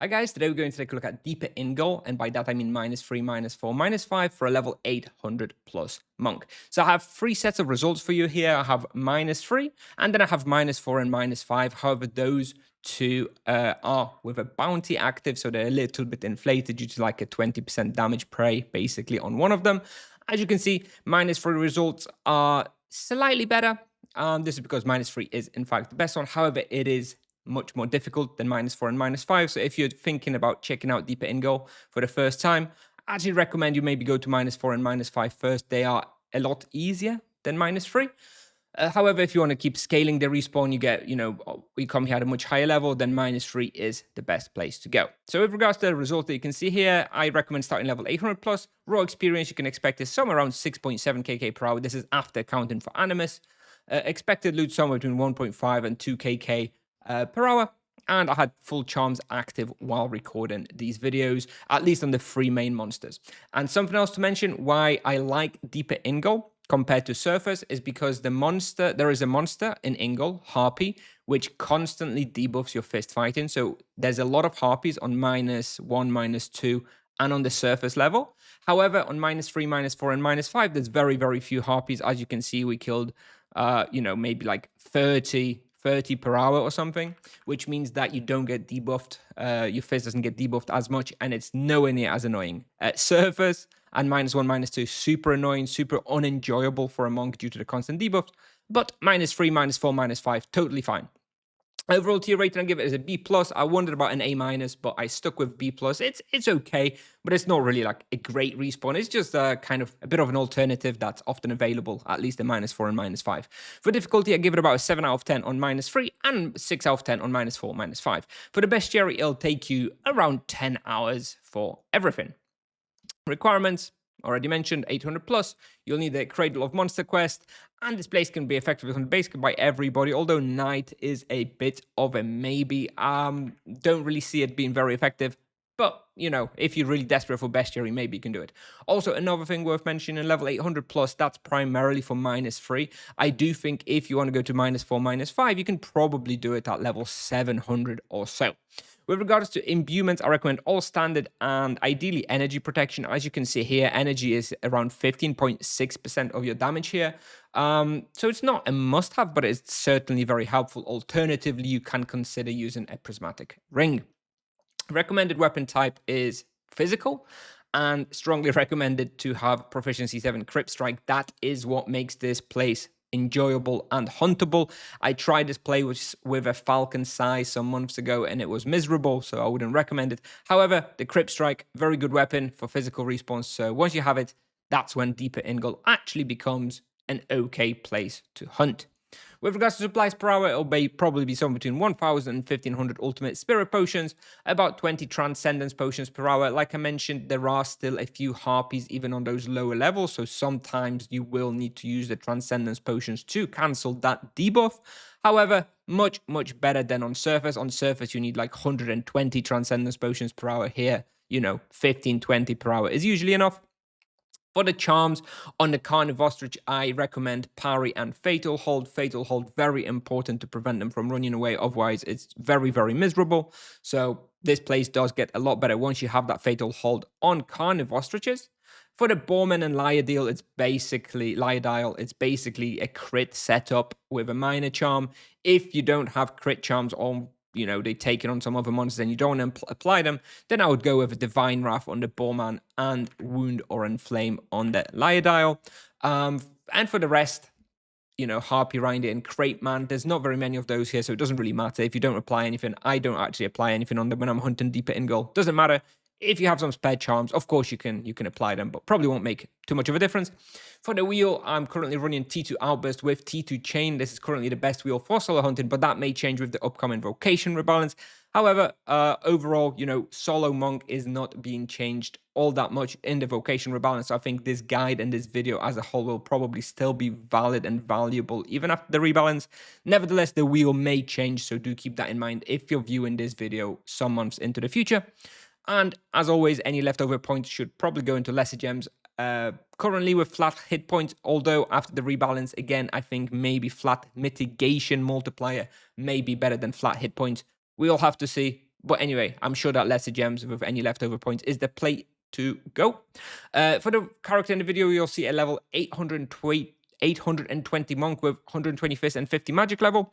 Hi guys, today we're going to take a look at deeper Ingol, and by that I mean -3, -4, -5 for a level 800 plus monk. So I have three sets of results for you here. I have -3, and then I have -4 and -5. However, those two are with a bounty active, so they're a little bit inflated due to like a 20% damage prey basically on one of them. As you can see, -3 results are slightly better. This is because -3 is in fact the best one. However, it is much more difficult than -4 and -5. So if you're thinking about checking out Deeper Ingol for the first time, I actually recommend you maybe go to -4 and -5 first. They are a lot easier than -3. However, if you want to keep scaling the respawn, you come here at a much higher level, then -3 is the best place to go. So with regards to the result that you can see here, I recommend starting level 800 plus. Raw experience you can expect is somewhere around 6.7 kk per hour. This is after accounting for Animus. Expected loot somewhere between 1.5 and 2 kk per hour. And I had full charms active while recording these videos, at least on the three main monsters. And something else to mention why I like Deeper Ingol compared to Surface is because there is a monster in Ingol, Harpy, which constantly debuffs your fist fighting. So there's a lot of Harpies on -1, -2, and on the surface level. However, on -3, -4, and -5, there's very, very few Harpies. As you can see, we killed, maybe like 30 per hour or something, which means that you don't get debuffed. Your fist doesn't get debuffed as much, and it's nowhere near as annoying. At Surface and -1, -2, super annoying, super unenjoyable for a monk due to the constant debuffs. But -3, -4, -5, totally fine. Overall tier rating, I give it as a B plus. I wondered about an A minus, but I stuck with B plus. It's okay, but it's not really like a great respawn. It's just kind of a bit of an alternative that's often available, at least in -4 and -5. For difficulty, I give it about a 7 out of 10 on -3 and 6 out of 10 on -4, -5. For the bestiary, it'll take you around 10 hours for everything. Requirements, already mentioned, 800 plus. You'll need the Cradle of Monster quest, and this place can be effectively done basically by everybody, although Night is a bit of a maybe. Don't really see it being very effective, but, if you're really desperate for bestiary, maybe you can do it. Also, another thing worth mentioning, level 800 plus, that's primarily for -3. I do think if you want to go to -4, -5, you can probably do it at level 700 or so. With regards to imbuements, I recommend all standard and ideally energy protection. As you can see here, energy is around 15.6% of your damage here. So it's not a must-have, but it's certainly very helpful. Alternatively, you can consider using a prismatic ring. Recommended weapon type is physical and strongly recommended to have proficiency 7 crit strike. That is what makes this place enjoyable and huntable. I tried this play with a falcon size some months ago and it was miserable, so I wouldn't recommend it. However, the crit strike, very good weapon for physical response. So once you have it, that's when Deeper Ingol actually becomes an okay place to hunt. With regards to supplies per hour, it'll probably be somewhere between 1,000 and 1,500 ultimate spirit potions, about 20 transcendence potions per hour. Like I mentioned, there are still a few harpies even on those lower levels, so sometimes you will need to use the transcendence potions to cancel that debuff. However, much, much better than on Surface. On Surface, you need like 120 transcendence potions per hour. Here, 15, 20 per hour is usually enough. For the charms on the Carniv Ostrich, I recommend Parry and Fatal Hold. Fatal Hold, very important to prevent them from running away. Otherwise, it's very, very miserable. So this place does get a lot better once you have that Fatal Hold on Carniv Ostriches. For the Boreman and Lyodile, it's basically a crit setup with a minor charm. If you don't have crit charms on, they take it on some other monsters and you don't want to apply them, then I would go with a Divine Wrath on the Boreman and Wound or Inflame on the Lyodile. And for the rest, Harpy Rinder and Crate Man, there's not very many of those here, so it doesn't really matter. If you don't apply anything, I don't actually apply anything on them when I'm hunting Deeper Ingol. Doesn't matter. If you have some spare charms, of course you can apply them, but probably won't make too much of a difference. For the wheel, I'm currently running T2 Outburst with T2 Chain. This is currently the best wheel for solo hunting, but that may change with the upcoming vocation rebalance. However, overall, solo monk is not being changed all that much in the vocation rebalance. So I think this guide and this video as a whole will probably still be valid and valuable even after the rebalance. Nevertheless, the wheel may change, so do keep that in mind if you're viewing this video some months into the future. And as always, any leftover points should probably go into lesser gems. Currently with flat hit points, although after the rebalance, again, I think maybe flat mitigation multiplier may be better than flat hit points. We'll have to see. But anyway, I'm sure that lesser gems with any leftover points is the play to go. For the character in the video, you'll see a level 820 monk with 120 fist and 50 magic level.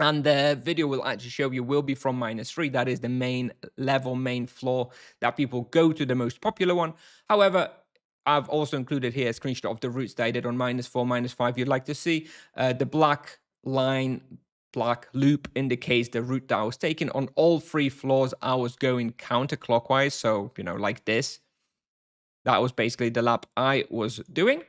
And the video will actually show you will be from -3. That is the main level, main floor that people go to, the most popular one. However, I've also included here a screenshot of the routes that I did on -4, -5 you'd like to see. The black line, black loop indicates the route that I was taking. On all 3 floors, I was going counterclockwise. So, like this. That was basically the lap I was doing.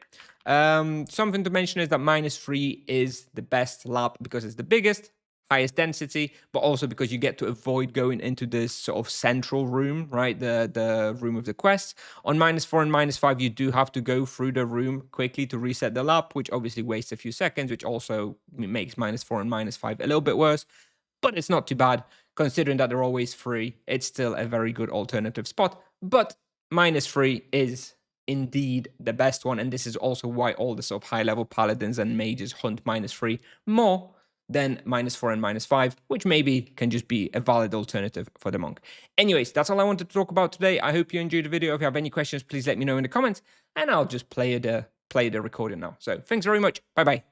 Something to mention is that -3 is the best lap because it's the biggest, highest density, but also because you get to avoid going into this sort of central room, right? The room of the quest. On -4 and -5, you do have to go through the room quickly to reset the lap, which obviously wastes a few seconds, which also makes -4 and -5 a little bit worse. But it's not too bad, considering that they're always free. It's still a very good alternative spot. But -3 is indeed the best one, and this is also why all the sort of high-level paladins and mages hunt -3 more than -4 and -5, which maybe can just be a valid alternative for the monk. Anyways, that's all I wanted to talk about today. I hope you enjoyed the video. If you have any questions, please let me know in the comments, and I'll just play the recording now. So thanks very much. Bye-bye.